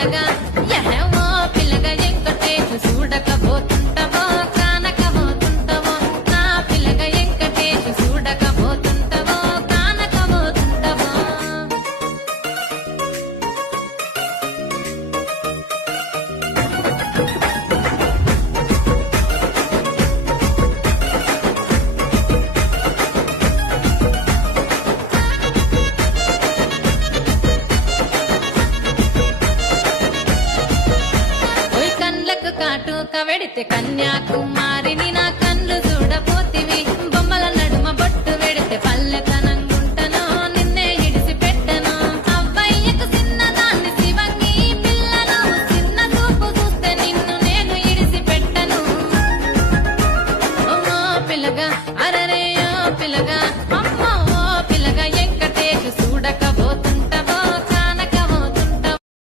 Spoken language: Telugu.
పిల్లగా యహో పిల్లగా వెంకటేశు చూడకపోతుంటవో కానకపోతుంటవో నా పిల్లగా వెంకటేశు చూడకపోతుంటవో కానకపోతుంటవో ఓయ్ కండ్లకు కాటుక వెడితే కన్యాకుమారిని